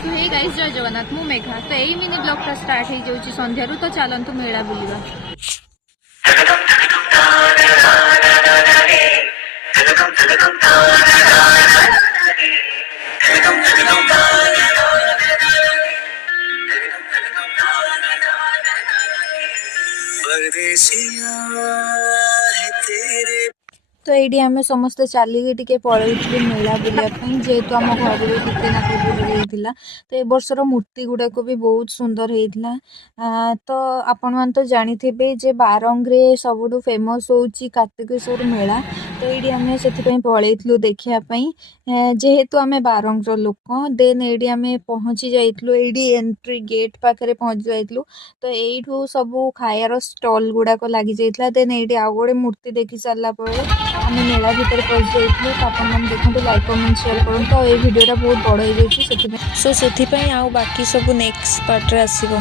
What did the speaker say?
तो hey guys जय जगन्नाथ मु मेघा तो यही मिनी ब्लॉगटा स्टार्ट हो जाऊँ संध्यारू तो चलतु मेला बुलवा। तो ये आम समस्ते चलिकी टे पलू मेला बुलापी जेहेतु आम घर टे ना दूर तो ए बर्षर मूर्ति गुड़ाक भी बहुत सुंदर होता। तो आपण मैंने तो जानी जे बारंगे सबुठ फेमस होची कार्तिकेश्वर मेला। तो ये आम से पलू देखापी जेहेतु आम बारंगर लोक देन ये आम पहुँची जाइलु ये एंट्री गेट पाखे पहुँची जाइलु। तो यू सब खायार स्टल गुड़ाक लगी जाइए देन ये आउ गोटे मूर्ति देखी सारापर आम मेला भितर पहुँच जाइलु। तो आप देखते लाइक कमेंट शेयर करूँ। तो ये वीडियोटा बहुत बड़ हो जाए सो से बाकी सब नेक्स्ट पार्ट रे आसीबो।